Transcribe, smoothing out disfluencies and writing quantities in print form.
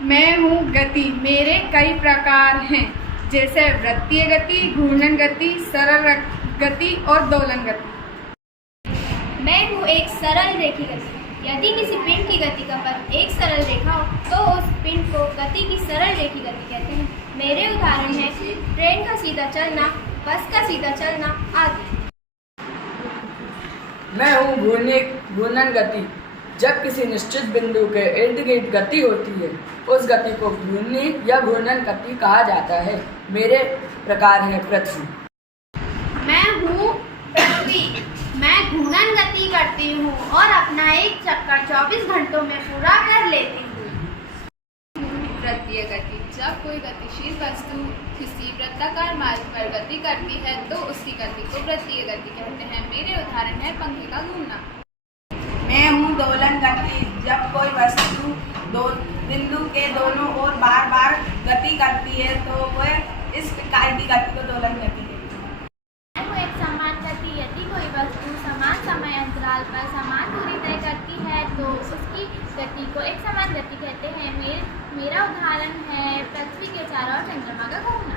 मैं हूँ गति। मेरे कई प्रकार हैं, जैसे वृत्तीय गति, घूर्णन गति, सरल गति और दोलन गति। मैं हूँ एक सरल रेखी गति। यदि किसी पिंड की गति का पथ एक सरल रेखा हो तो उस पिंड को गति की सरल रेखी गति कहते हैं। मेरे उदाहरण हैं ट्रेन का सीधा चलना, बस का सीधा चलना आदि। मैं हूँ घूर्णन गति। जब किसी निश्चित बिंदु के इर्द गिर्द गति होती है उस गति को घूर्णी या घूर्णन गति कहा जाता है। मेरे प्रकार है पृथ्वी। मैं हूँ पृथ्वी। मैं घूर्णन गति करती हूँ और अपना एक चक्कर 24 घंटों में पूरा कर लेती हूँ। वृत्तीय गति। जब कोई गतिशील वस्तु किसी वृत्ताकार मार्ग पर गति करती है तो उसकी गति को वृत्तीय गति कहते हैं। मेरे उदाहरण है पंखे का घूमना। मैं हूँ दोलन गति। जब कोई वस्तु दो बिंदु के दोनों ओर बार बार गति करती है तो वह इस प्रकार की गति को दोलन गति कहते हैं। मैं हूँ एक समान गति। यदि कोई वस्तु समान समय अंतराल पर समान दूरी तय करती है तो उसकी गति को एक समान गति कहते हैं। मेरा उदाहरण है पृथ्वी के चारों ओर चंद्रमा का घूमना।